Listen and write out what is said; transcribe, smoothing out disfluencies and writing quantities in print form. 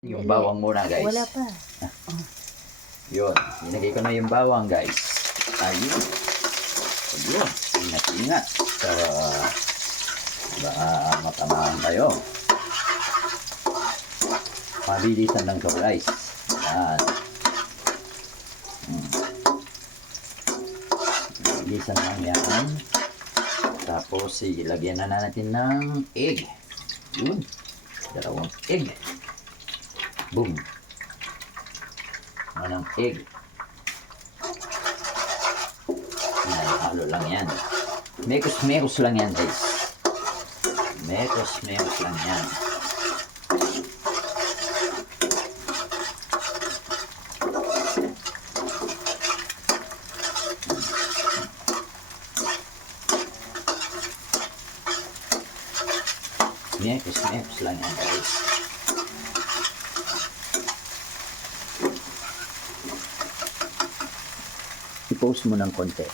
Yung bawang muna, guys. Wala pa. Yun. Inagay ko na yung bawang, guys. Ayun. Ayun. Ingat-ingat. So, baka matamaan tayo. Mabilisan lang to, guys. Yan. Mabilisan lang yan. Tapos, ilagyan na natin ng egg. Yun. 2 egg. Boom. Anong egg. Halo lang yan. Mekos lang yan, guys. Mekos lang yan. Mekos lang yan, guys. I-post mo ng konti.